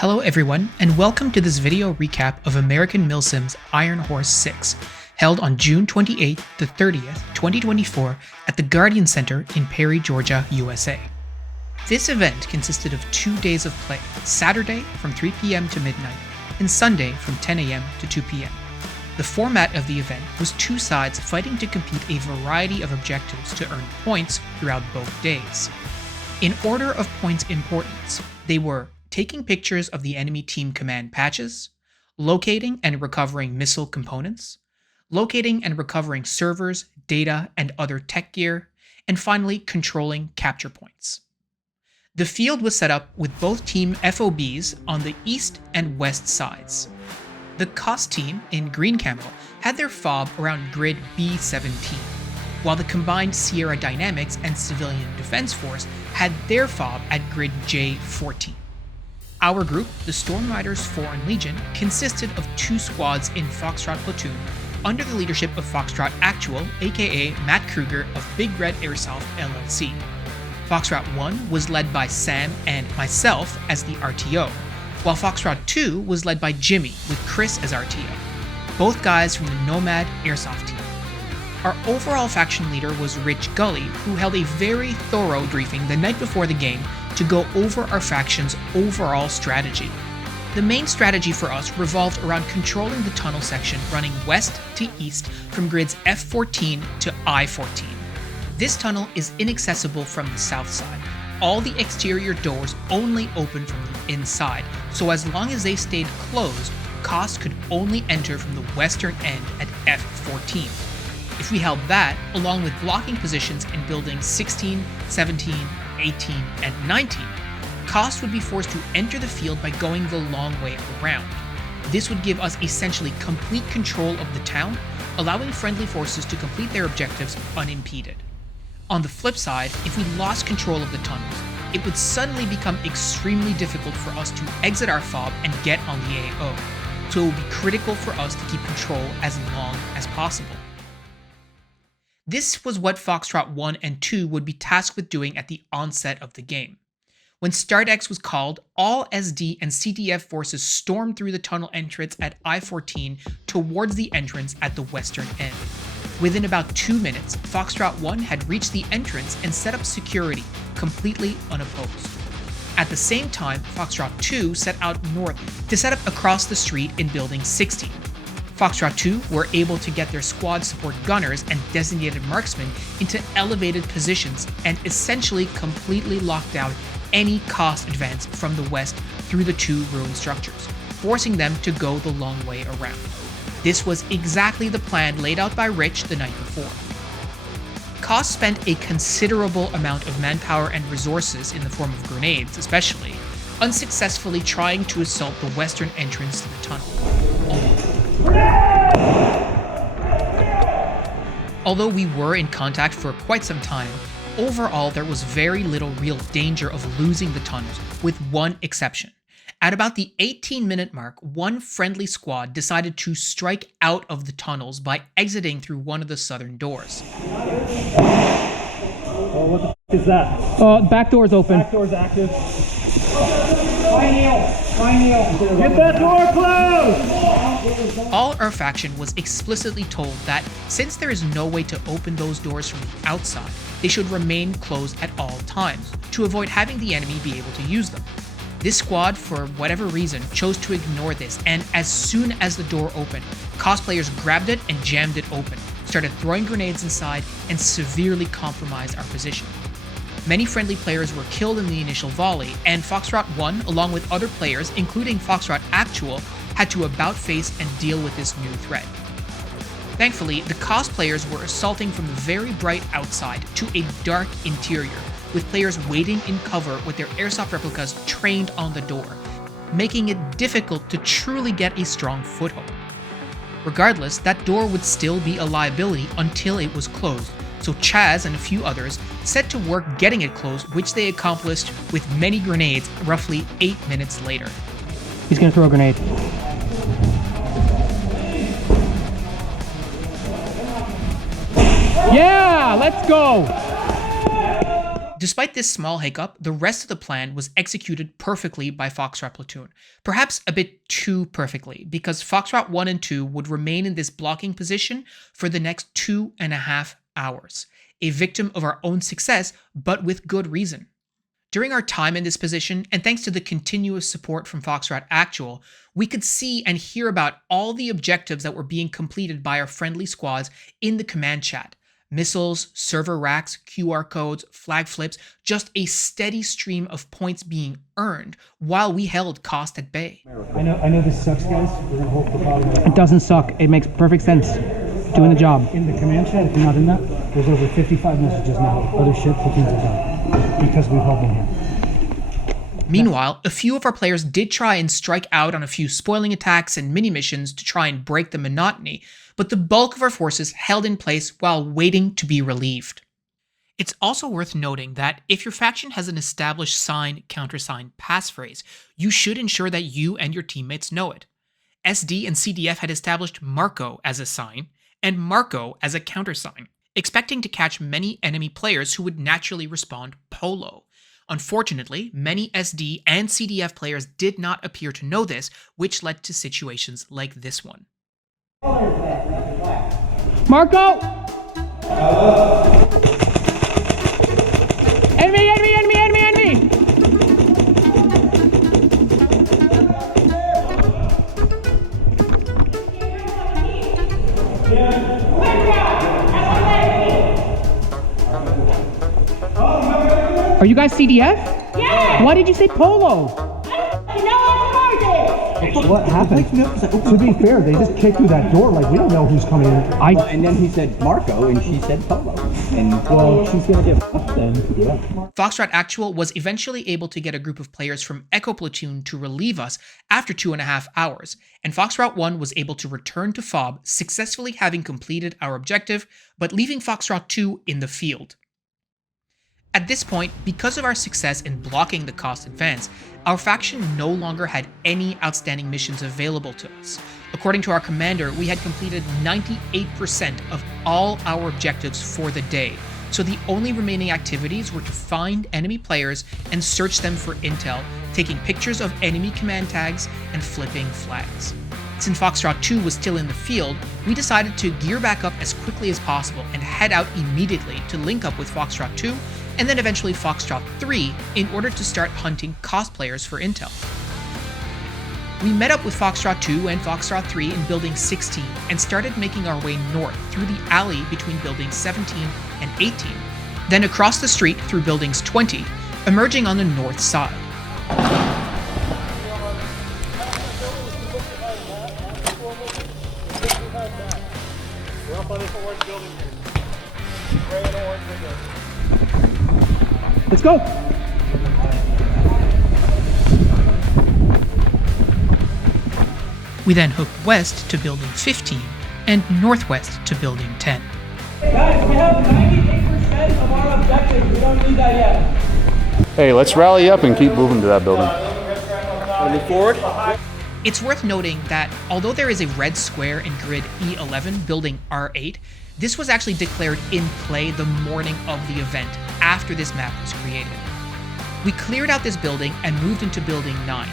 Hello everyone, and welcome to this video recap of American Milsim's Ironhorse VI, held on June 28th to 30th, 2024 at the Guardian Center in Perry, Georgia, USA. This event consisted of 2 days of play, Saturday from 3 p.m. to midnight, and Sunday from 10 a.m. to 2 p.m. The format of the event was two sides fighting to complete a variety of objectives to earn points throughout both days. In order of points importance, they were taking pictures of the enemy team command patches, locating and recovering missile components, locating and recovering servers, data, and other tech gear, and finally controlling capture points. The field was set up with both team FOBs on the east and west sides. The COS team in green camo had their FOB around grid B17, while the combined Sierra Dynamics and Civilian Defense Force had their FOB at grid J14. Our group, the Storm Riders Foreign Legion, consisted of two squads in Foxtrot Platoon under the leadership of Foxtrot Actual, aka Matt Kruger of Big Red Airsoft LLC. Foxtrot 1 was led by Sam and myself as the RTO, while Foxtrot 2 was led by Jimmy with Chris as RTO, both guys from the Nomad Airsoft team. Our overall faction leader was Rich Gully, who held a very thorough briefing the night before the game to go over our faction's overall strategy. The main strategy for us revolved around controlling the tunnel section running west to east from grids F14 to I14. This tunnel is inaccessible from the south side. All the exterior doors only open from the inside, so as long as they stayed closed, COS could only enter from the western end at F14. If we held that, along with blocking positions in buildings 16, 17, 18, and 19, COS would be forced to enter the field by going the long way around. This would give us essentially complete control of the town, allowing friendly forces to complete their objectives unimpeded. On the flip side, if we lost control of the tunnels, it would suddenly become extremely difficult for us to exit our FOB and get on the AO, so it would be critical for us to keep control as long as possible. This was what Foxtrot 1 and 2 would be tasked with doing at the onset of the game. When StartX was called, all SD and CDF forces stormed through the tunnel entrance at I-14 towards the entrance at the western end. Within about 2 minutes, Foxtrot 1 had reached the entrance and set up security, completely unopposed. At the same time, Foxtrot 2 set out north to set up across the street in Building 16. Foxtrot 2 were able to get their squad support gunners and designated marksmen into elevated positions and essentially completely locked down any COS advance from the west through the two ruined structures, forcing them to go the long way around. This was exactly the plan laid out by Rich the night before. COS spent a considerable amount of manpower and resources in the form of grenades, especially, unsuccessfully trying to assault the western entrance to the tunnel. Although we were in contact for quite some time, overall there was very little real danger of losing the tunnels, with one exception. At about the 18-minute mark, one friendly squad decided to strike out of the tunnels by exiting through one of the southern doors. Oh, what the f is that? Back door's open. Back door's active. Get that door closed! All our faction was explicitly told that since there is no way to open those doors from the outside, they should remain closed at all times to avoid having the enemy be able to use them. This squad, for whatever reason, chose to ignore this, and as soon as the door opened, cosplayers grabbed it and jammed it open, started throwing grenades inside, and severely compromised our position. Many friendly players were killed in the initial volley, and Foxtrot 1, along with other players, including Foxtrot Actual, had to about-face and deal with this new threat. Thankfully, the cosplayers were assaulting from the very bright outside to a dark interior, with players waiting in cover with their airsoft replicas trained on the door, making it difficult to truly get a strong foothold. Regardless, that door would still be a liability until it was closed, so Chaz and a few others set to work getting it closed, which they accomplished with many grenades roughly 8 minutes later. He's gonna throw a grenade. Yeah, let's go! Despite this small hiccup, the rest of the plan was executed perfectly by Foxtrot Platoon. Perhaps a bit too perfectly, because Foxtrot 1 and 2 would remain in this blocking position for the next 2.5 hours, a victim of our own success, but with good reason. During our time in this position, and thanks to the continuous support from Foxtrot Actual, we could see and hear about all the objectives that were being completed by our friendly squads in the command chat. Missiles, server racks, QR codes, flag flips, just a steady stream of points being earned while we held cost at bay. I know this sucks, guys. We're gonna hope the problem. It doesn't suck. It makes perfect sense. Doing the job. In the command chat, if you're not in that, there's over 55 messages now. Other shit platoons are done because we've held them here. Meanwhile, a few of our players did try and strike out on a few spoiling attacks and mini-missions to try and break the monotony, but the bulk of our forces held in place while waiting to be relieved. It's also worth noting that if your faction has an established sign, countersign, passphrase, you should ensure that you and your teammates know it. SD and CDF had established Marco as a sign, and Marco as a countersign, expecting to catch many enemy players who would naturally respond Polo. Unfortunately, many SD and CDF players did not appear to know this, which led to situations like this one. Marco! Enemy, enemy, enemy, enemy, enemy! Are you guys CDF? Yeah! Why did you say Polo? What happened? To be fair, they just kicked through that door like we don't know who's coming in. And then he said Marco, and she said Polo. And Well, she's gonna get fucked then. Yeah. Foxtrot Actual was eventually able to get a group of players from Echo Platoon to relieve us after 2.5 hours, and Foxtrot 1 was able to return to FOB, successfully having completed our objective, but leaving Foxtrot 2 in the field. At this point, because of our success in blocking the cost advance, our faction no longer had any outstanding missions available to us. According to our commander, we had completed 98% of all our objectives for the day, so the only remaining activities were to find enemy players and search them for intel, taking pictures of enemy command tags and flipping flags. Since Foxtrot 2 was still in the field, we decided to gear back up as quickly as possible and head out immediately to link up with Foxtrot 2 and then eventually Foxtrot 3 in order to start hunting cosplayers for intel. We met up with Foxtrot 2 and Foxtrot 3 in Building 16 and started making our way north through the alley between Buildings 17 and 18, then across the street through Buildings 20, emerging on the north side. Let's go. We then hooked west to Building 15 and northwest to Building 10. Guys, we have 98% of our objectives. We don't need that yet. Hey, let's rally up and keep moving to that building. move forward. It's worth noting that although there is a red square in grid E11 building R8, this was actually declared in play the morning of the event after this map was created. We cleared out this building and moved into Building 9.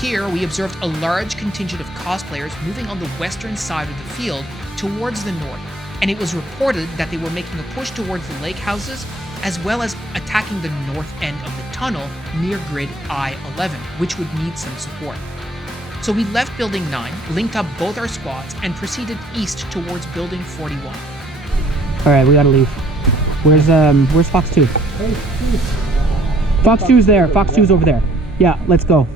Here, we observed a large contingent of cosplayers moving on the western side of the field towards the north, and it was reported that they were making a push towards the lake houses, as well as attacking the north end of the tunnel near grid I11, which would need some support. So we left Building 9, linked up both our squads, and proceeded east towards Building 41. All right, we gotta leave. Where's Fox 2? Fox 2's there. Fox 2's over there. Yeah, let's go.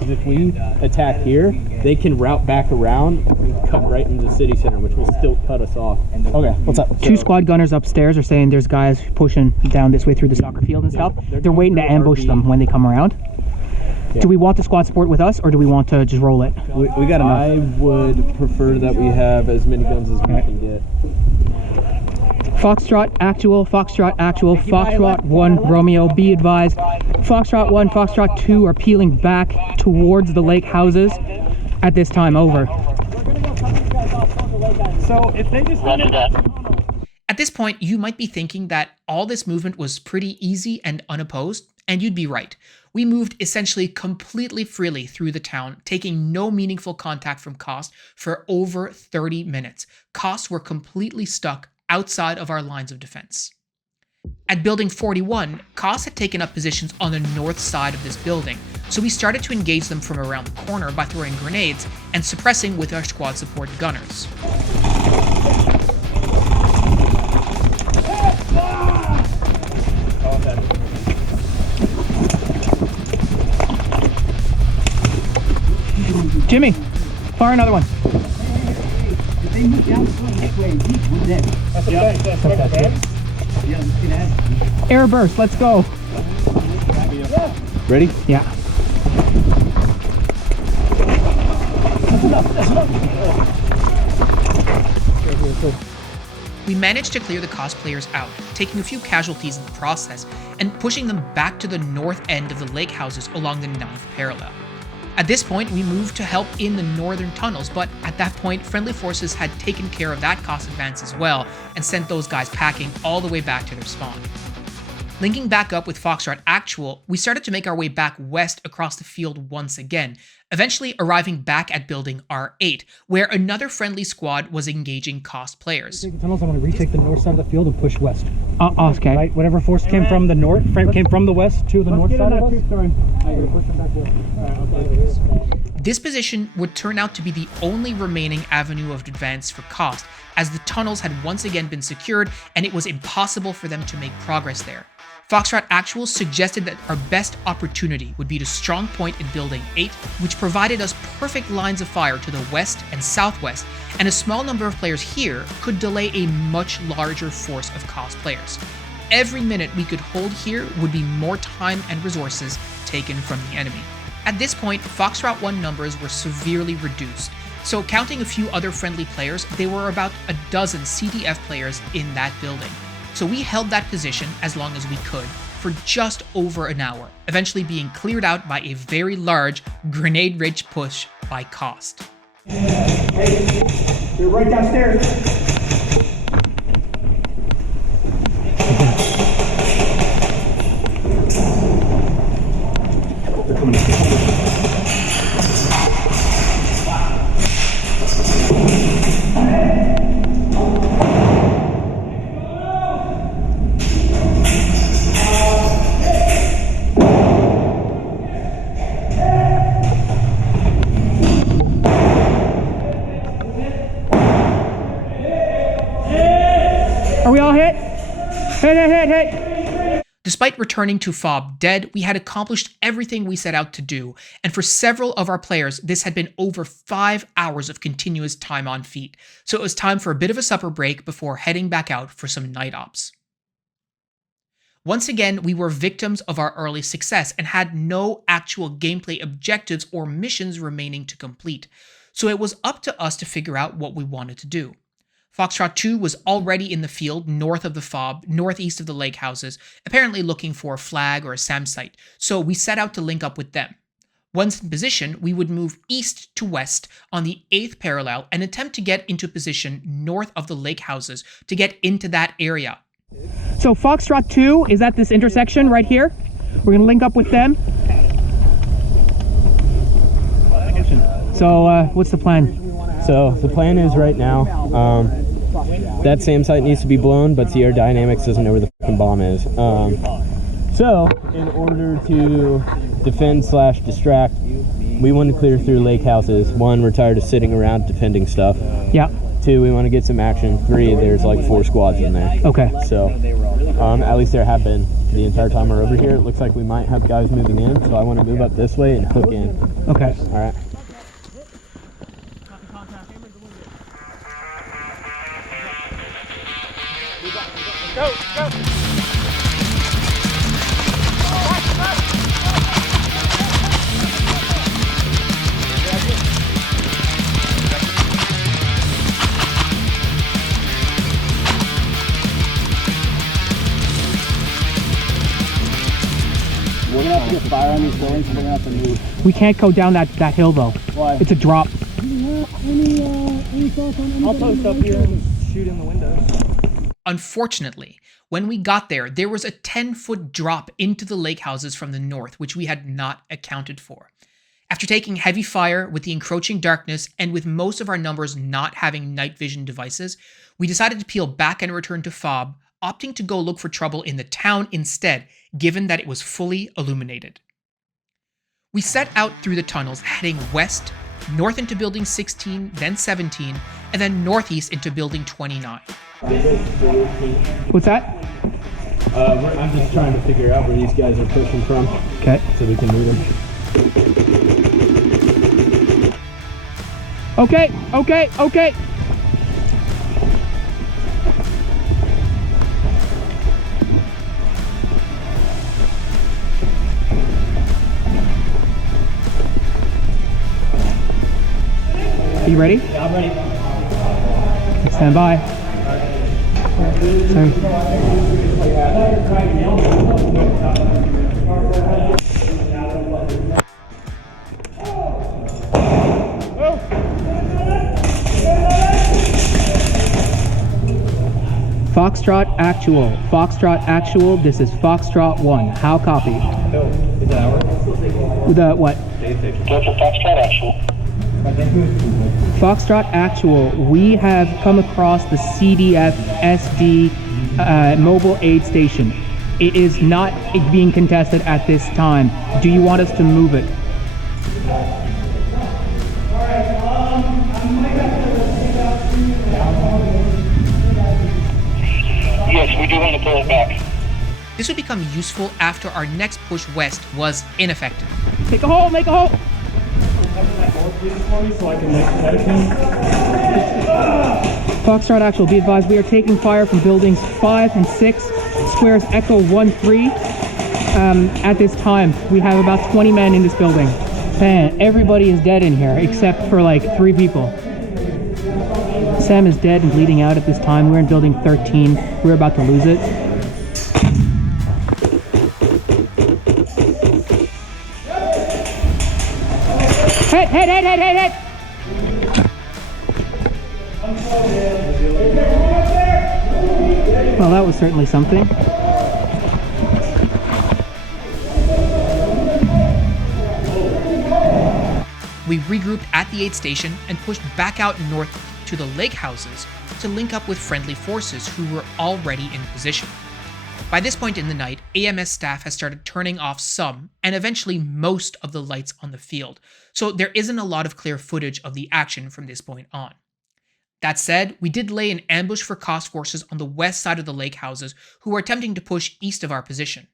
If we attack here, they can route back around and cut right into the city center, which will still cut us off. Okay, what's up? Two squad gunners upstairs are saying there's guys pushing down this way through the soccer field and stuff. They're waiting to ambush them when they come around. Yeah. Do we want the squad support with us, or do we want to just roll it? We got enough. I would prefer that we have as many guns as we can get. Foxtrot Actual, Foxtrot 1, Romeo, be advised. Foxtrot 1, Foxtrot 2 are peeling back towards the lake houses at this time, over. So if they just At this point, you might be thinking that all this movement was pretty easy and unopposed, and you'd be right. We moved essentially completely freely through the town, taking no meaningful contact from Cost for over 30 minutes. Costs were completely stuck outside of our lines of defense. At Building 41, Cost had taken up positions on the north side of this building, so we started to engage them from around the corner by throwing grenades and suppressing with our squad support gunners. Jimmy, fire another one. Air burst, let's go. Ready? Yeah. We managed to clear the cosplayers out, taking a few casualties in the process, and pushing them back to the north end of the lake houses along the 9th parallel. At this point, we moved to help in the northern tunnels, but at that point, friendly forces had taken care of that cost advance as well and sent those guys packing all the way back to their spawn. Linking back up with Foxtrot Actual, we started to make our way back west across the field once again, eventually arriving back at Building R8, where another friendly squad was engaging Cost players. Take the tunnels, I want to retake the north side of the field and push west. Okay. Right, whatever force came from the north, came from the west to the north side of us. This position would turn out to be the only remaining avenue of advance for Cost, as the tunnels had once again been secured and it was impossible for them to make progress there. Foxtrot Actual suggested that our best opportunity would be to Strongpoint in Building 8, which provided us perfect lines of fire to the west and southwest, and a small number of players here could delay a much larger force of Cost players. Every minute we could hold here would be more time and resources taken from the enemy. At this point, Foxtrot 1 numbers were severely reduced, so counting a few other friendly players, there were about a dozen CDF players in that building. So we held that position as long as we could for just over an hour, eventually being cleared out by a very large grenade-rich push by Cost. Hey, they're right downstairs. Are we all hit? Hit. Despite returning to FOB dead, we had accomplished everything we set out to do, and for several of our players, this had been over 5 hours of continuous time on feet, so it was time for a bit of a supper break before heading back out for some night ops. Once again, we were victims of our early success and had no actual gameplay objectives or missions remaining to complete, so it was up to us to figure out what we wanted to do. Foxtrot 2 was already in the field north of the FOB, northeast of the lake houses, apparently looking for a flag or a SAM site, so we set out to link up with them. Once in position, we would move east to west on the 8th parallel and attempt to get into position north of the lake houses to get into that area. So Foxtrot 2 is at this intersection right here. We're going to link up with them. So what's the plan? So the plan is right now, that SAM site needs to be blown, but the aerodynamics doesn't know where the fucking bomb is. So in order to defend/distract, we want to clear through lake houses. 1, we're tired of sitting around defending stuff. Yeah. 2, we want to get some action. 3, there's like 4 squads in there. Okay. So at least there have been the entire time we're over here. It looks like we might have guys moving in, so I want to move up this way and hook in. Okay. All right. Go! We're gonna have to get fire on these buildings, so we're gonna have to move. We can't go down that hill though. Why? It's a drop. Any thoughts on anything? I'll post up here and shoot in the windows. Unfortunately, when we got there, there was a 10-foot drop into the lake houses from the north, which we had not accounted for. After taking heavy fire with the encroaching darkness and with most of our numbers not having night vision devices, we decided to peel back and return to FOB, opting to go look for trouble in the town instead, given that it was fully illuminated. We set out through the tunnels, heading west, north into Building 16, then 17, and then northeast into Building 29. What's that? I'm just trying to figure out where these guys are pushing from. Okay. So we can move them. Okay, okay, okay. Are you ready? Yeah, I'm ready. Stand by. Sorry. Foxtrot actual, this is Foxtrot 1. How copy? Is that ours? The what? Foxtrot actual. Foxtrot actual, we have come across the CDF SD mobile aid station. It is not being contested at this time. Do you want us to move it? Yes, we do want to pull it back. This would become useful after our next push west was ineffective. Make a hole, make a hole! Foxtrot actual, be advised we are taking fire from buildings 5 and 6, squares Echo 1-3. At this time, we have about 20 men in this building. Man, everybody is dead in here except for like 3 people. Sam is dead and bleeding out at this time. We're in building 13. We're about to lose it. Hit! Well, that was certainly something. We regrouped at the aid station and pushed back out north to the lake houses to link up with friendly forces who were already in position. By this point in the night, AMS staff has started turning off some, and eventually most of the lights on the field, so there isn't a lot of clear footage of the action from this point on. That said, we did lay an ambush for cost forces on the west side of the lake houses who were attempting to push east of our position.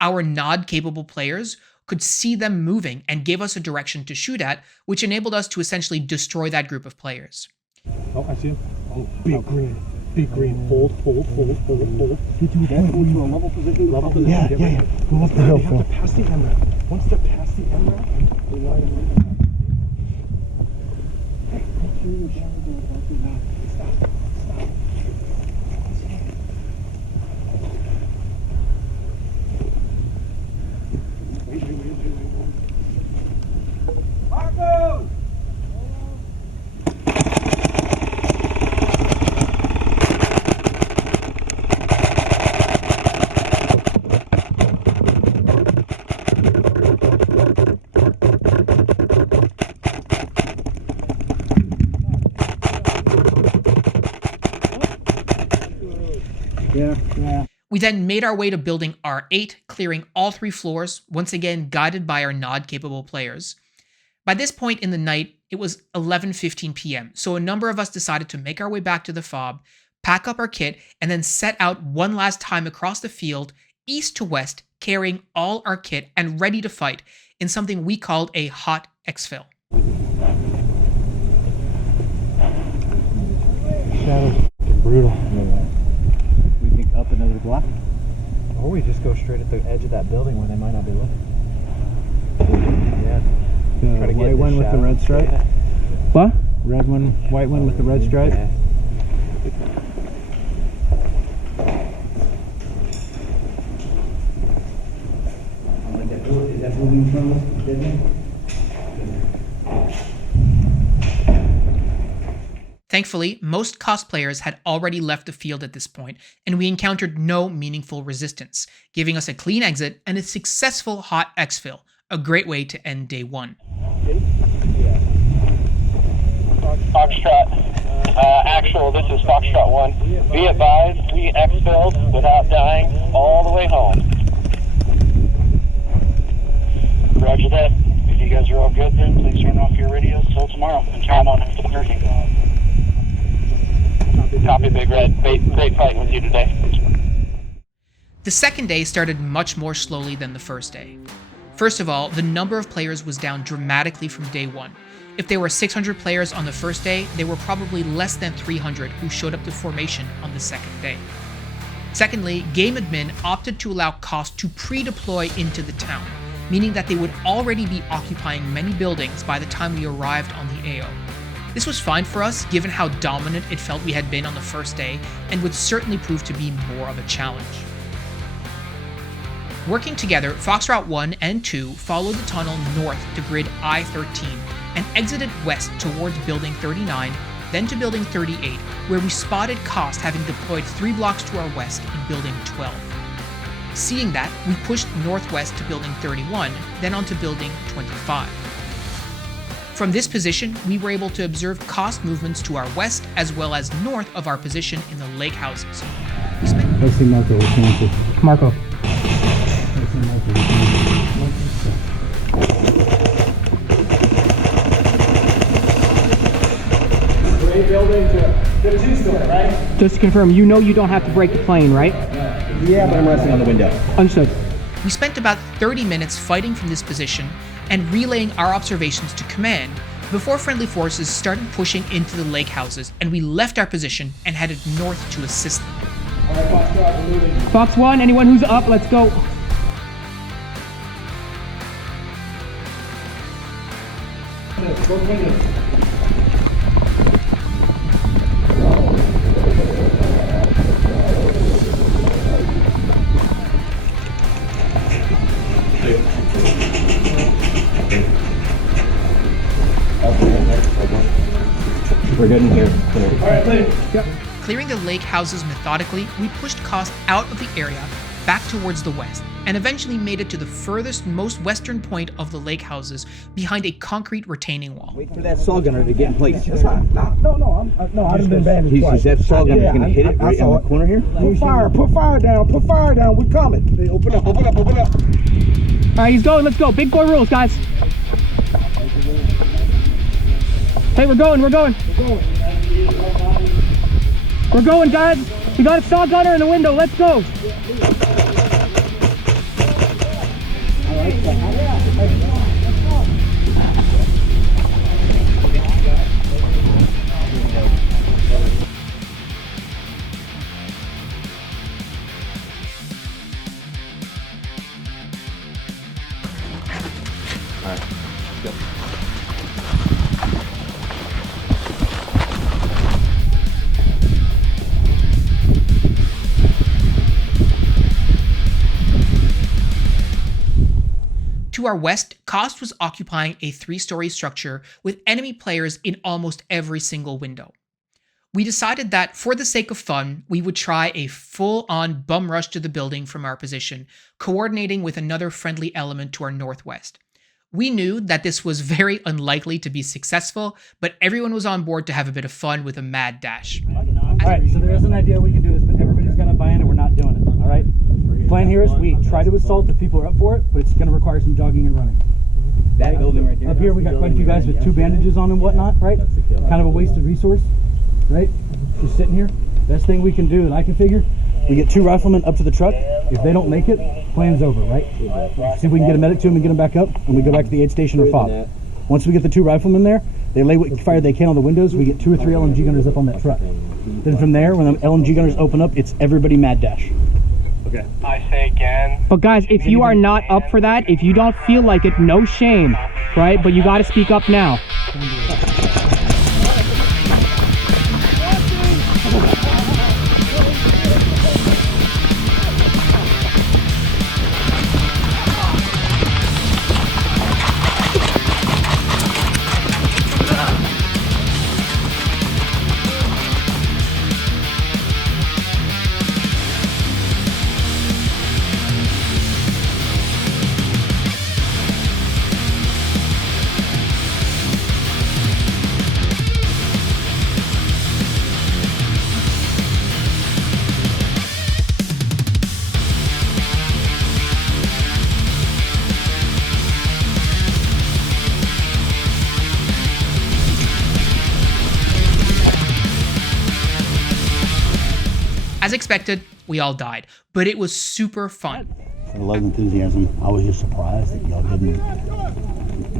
Our nod-capable players could see them moving and gave us a direction to shoot at, which enabled us to essentially destroy that group of players. Oh, I see him. Oh, big green. Big green. Hold. Get to a level position. Yeah. Go up the hill, Phil. Pass the MRAP. Once they're past the MRAP, they line up. Hey, make sure you're down about the map. Stop. Wait. Marco! Yeah. We then made our way to building R8, clearing all 3 floors, once again guided by our nod-capable players. By this point in the night, it was 11:15 p.m., so a number of us decided to make our way back to the FOB, pack up our kit, and then set out one last time across the field, east to west, carrying all our kit and ready to fight in something we called a hot exfil. Shadows. Brutal. We think up another block. Or we just go straight at the edge of that building where they might not be looking. Yeah. The white one with the red stripe? What? Red one, white one with the red stripe? Yeah. Is that moving from us? Thankfully, most cosplayers had already left the field at this point, and we encountered no meaningful resistance, giving us a clean exit and a successful hot exfil, a great way to end day 1. Foxtrot. Actual, this is Foxtrot 1. Be advised, we exfilled without dying all the way home. Roger that. If you guys are all good, then please turn off your radios till tomorrow and turn them on after the hurricane. Copy, Big Red. Great fighting with you today. The second day started much more slowly than the first day. First of all, the number of players was down dramatically from day 1. If there were 600 players on the first day, there were probably less than 300 who showed up to formation on the second day. Secondly, Game Admin opted to allow cost to pre-deploy into the town, meaning that they would already be occupying many buildings by the time we arrived on the AO. This was fine for us given how dominant it felt we had been on the first day, and would certainly prove to be more of a challenge. Working together, Foxtrot 1 and 2 followed the tunnel north to grid I-13 and exited west towards Building 39, then to Building 38, where we spotted Cost having deployed 3 blocks to our west in Building 12. Seeing that, we pushed northwest to Building 31, then onto Building 25. From this position, we were able to observe Cost movements to our west as well as north of our position in the lake houses. Let's see Marco. What's the answer? Marco. Building to the 2-story, right? Just to confirm, you know you don't have to break the plane, right? Yeah, but I'm resting on the window. Understood. We spent about 30 minutes fighting from this position and relaying our observations to command before friendly forces started pushing into the lake houses, and we left our position and headed north to assist them. All right, Foxtrot, we're moving. Fox 1, anyone who's up, let's go. Both windows. We're good in here. All right, later. Yep. Clearing the lake houses methodically, we pushed Cost out of the area back towards the west, and eventually made it to the furthest, most western point of the lake houses behind a concrete retaining wall. Wait for that saw gunner to get in place. That's fine. No, I've been bandaged twice. That saw gunner's Yeah, gonna hit it I right saw in the corner here. Put fire down, we're coming. Hey, open up. All right, he's going. Let's go. Big boy rules, guys. Hey, we're going. We're going, guys. We got a saw gunner in the window. Let's go. To our west, Cost was occupying a 3-story structure with enemy players in almost every single window. We decided that, for the sake of fun, we would try a full-on bum rush to the building from our position, coordinating with another friendly element to our northwest. We knew that this was very unlikely to be successful, but everyone was on board to have a bit of fun with a mad dash. All right, so there is an idea we can do this, but everybody's gonna buy in and we're not doing it, all right? The plan here is we try to assault if people are up for it, but it's gonna require some jogging and running. That building right there. Up here we got quite a few guys with 2 bandages on and whatnot, right? Kind of a wasted resource, right? Just sitting here. Best thing we can do, and I can figure, we get 2 riflemen up to the truck. If they don't make it, plan's over, right? See if we can get a medic to them and get them back up, and we go back to the aid station or FOB. Once we get the 2 riflemen there, they lay what fire they can on the windows. We get 2 or 3 LMG gunners up on that truck. Then from there, when the LMG gunners open up, it's everybody mad dash. Okay. I say again. But guys, if you are not up for that, if you don't feel like it, no shame, right? But you got to speak up now. As expected, we all died, but it was super fun. For the love and enthusiasm, I was just surprised that y'all didn't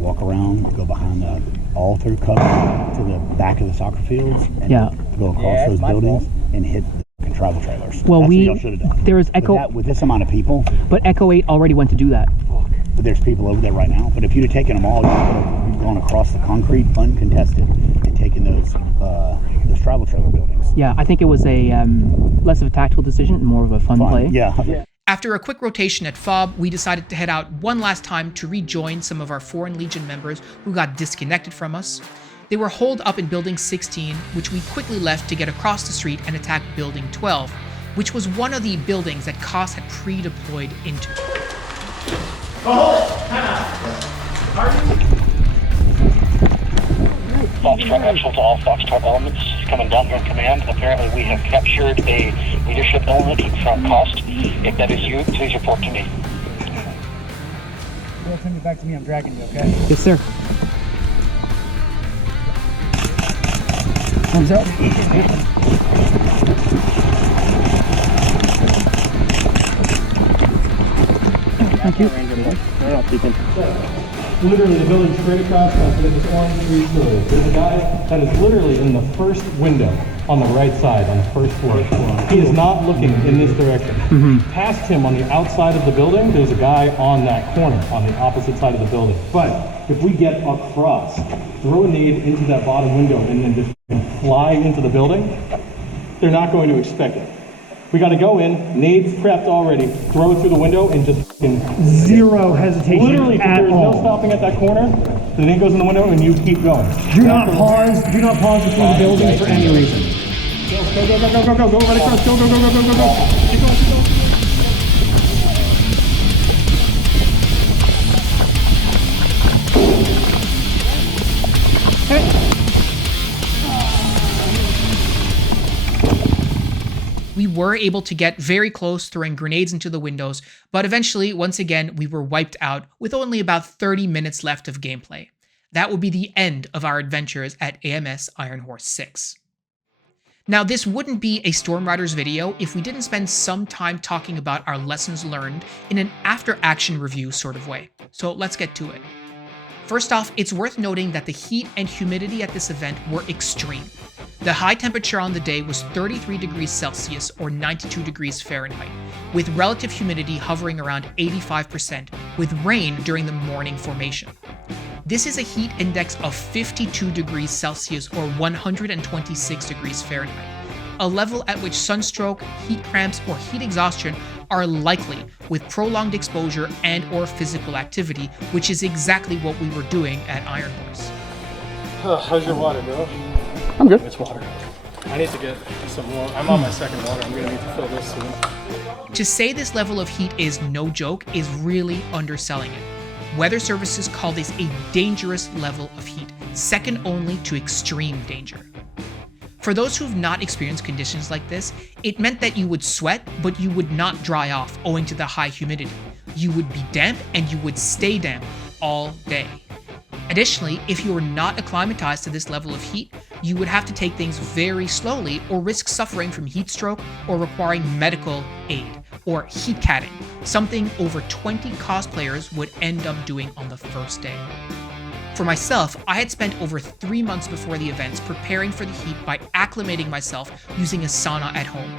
walk around, go behind the all-through cover to the back of the soccer fields, and go across those buildings and hit the travel trailers. Well, That's what y'all should have done. there was Echo, With this amount of people, but Echo 8 already went to do that. but there's people over there right now. But if you'd have taken them all, you could have gone across the concrete uncontested and taken those travel trailer buildings. Yeah, I think it was a less of a tactical decision and more of a fun play. Yeah. After a quick rotation at FOB, we decided to head out one last time to rejoin some of our Foreign Legion members who got disconnected from us. They were holed up in Building 16, which we quickly left to get across the street and attack Building 12, which was one of the buildings that Koss had pre-deployed into. Foxtrot actual to all Foxtrot elements coming down from command. Apparently we have captured a leadership element from Cost. If that is you, please report to me. You'll send it back to me, I'm dragging you, okay? Yes, sir. Thumbs up. Thank you. Literally, the building straight across from this orange 3 stories. There's a guy that is literally in the first window on the right side, on the first floor. He is not looking in this direction. Past him on the outside of the building, there's a guy on that corner, on the opposite side of the building. But if we get across, throw a nade into that bottom window and then just fly into the building, they're not going to expect it. We got to go in, nades prepped already, throw it through the window and just Zero hesitation literally, at there's all. no stopping at that corner. The nade goes in the window and you keep going. Do not pause between the buildings for any reason. Go right across, go. Keep going. We were able to get very close, throwing grenades into the windows, but eventually, once again, we were wiped out with only about 30 minutes left of gameplay. That would be the end of our adventures at AMS Ironhorse VI. Now, this wouldn't be a Storm Riders video if we didn't spend some time talking about our lessons learned in an after-action review sort of way. So let's get to it. First off, it's worth noting that the heat and humidity at this event were extreme. The high temperature on the day was 33 degrees Celsius or 92 degrees Fahrenheit, with relative humidity hovering around 85%, with rain during the morning formation. This is a heat index of 52 degrees Celsius or 126 degrees Fahrenheit, a level at which sunstroke, heat cramps, or heat exhaustion are likely with prolonged exposure and or physical activity, which is exactly what we were doing at Ironhorse. How's your water, bro? I'm good. It's water. I need to get some more. I'm on my second water. I'm gonna need to fill this soon. To say this level of heat is no joke is really underselling it. Weather services call this a dangerous level of heat, second only to extreme danger. For those who've not experienced conditions like this, it meant that you would sweat, but you would not dry off owing to the high humidity. You would be damp and you would stay damp all day. Additionally, if you were not acclimatized to this level of heat, you would have to take things very slowly or risk suffering from heat stroke or requiring medical aid, or heat catting, something over 20 cosplayers would end up doing on the first day. For myself, I had spent over 3 months before the events preparing for the heat by acclimating myself using a sauna at home,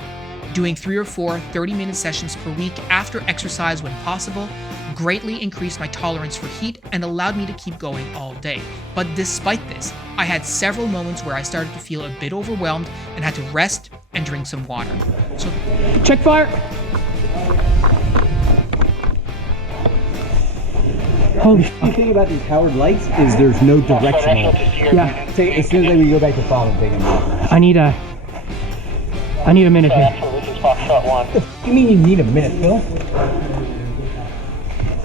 doing 3 or 4 30-minute sessions per week after exercise when possible, greatly increased my tolerance for heat and allowed me to keep going all day. But despite this, I had several moments where I started to feel a bit overwhelmed and had to rest and drink some water. So, Check fire! Holy shit. The thing about these powered lights is there's no directional. Yeah, As soon as we go back to follow, take them out. I need a minute here. Actually, this is Foxtrot 1. What do you mean you need a minute, Phil?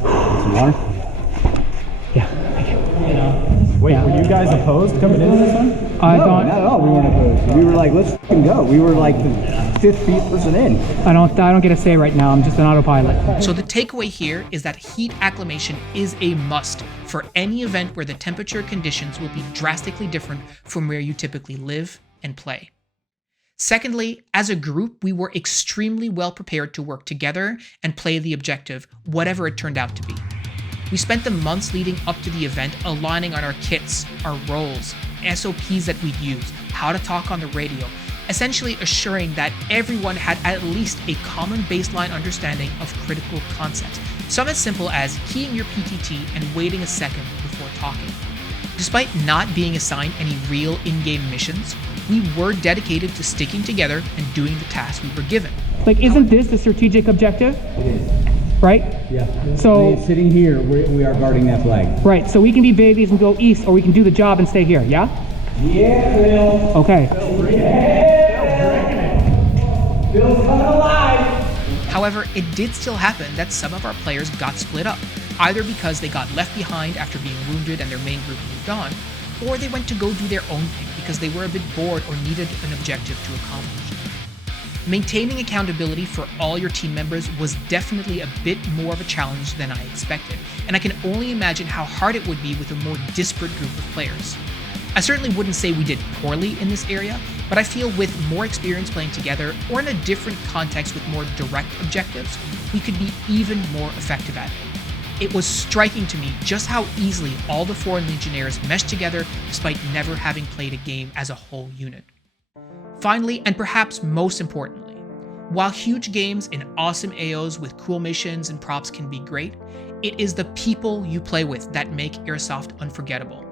Some water? Yeah, thank you. Wait, were you guys opposed coming into this one? I No, thought not at all. We weren't opposed. We were like, let's fucking go. We were like the fifth person in. I don't get a say right now. I'm just an autopilot. So the takeaway here is that heat acclimation is a must for any event where the temperature conditions will be drastically different from where you typically live and play. Secondly, as a group, we were extremely well prepared to work together and play the objective, whatever it turned out to be. We spent the months leading up to the event aligning on our kits, our roles, SOPs that we'd use, how to talk on the radio, essentially assuring that everyone had at least a common baseline understanding of critical concepts, some as simple as keying your PTT and waiting a second before talking. Despite not being assigned any real in-game missions, we were dedicated to sticking together and doing the tasks we were given. Like, isn't this the strategic objective? It is. Right? Yeah. So, Sitting here, we are guarding that flag. right, so we can be babies and go east, or we can do the job and stay here, yeah? Yeah, Phil. Okay. Phil's coming alive. However, it did still happen that some of our players got split up, either because they got left behind after being wounded and their main group moved on, or they went to go do their own thing because they were a bit bored or needed an objective to accomplish. Maintaining accountability for all your team members was definitely a bit more of a challenge than I expected, and I can only imagine how hard it would be with a more disparate group of players. I certainly wouldn't say we did poorly in this area, but I feel with more experience playing together, or in a different context with more direct objectives, we could be even more effective at it. It was striking to me just how easily all the foreign legionnaires meshed together despite never having played a game as a whole unit. Finally, and perhaps most importantly, while huge games and awesome AOs with cool missions and props can be great, it is the people you play with that make Airsoft unforgettable.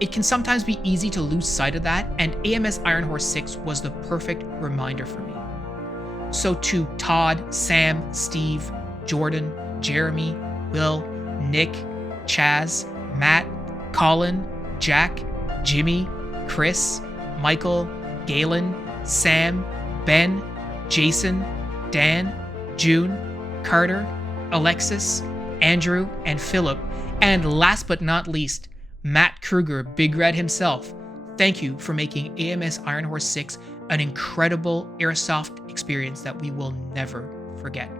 It can sometimes be easy to lose sight of that, and AMS Ironhorse VI was the perfect reminder for me. So to Todd, Sam, Steve, Jordan, Jeremy, Will, Nick, Chaz, Matt, Colin, Jack, Jimmy, Chris, Michael, Galen, Sam, Ben, Jason, Dan, June, Carter, Alexis, Andrew, and Philip, and last but not least, Matt Kruger, Big Red himself. Thank you for making AMS Ironhorse VI an incredible Airsoft experience that we will never forget.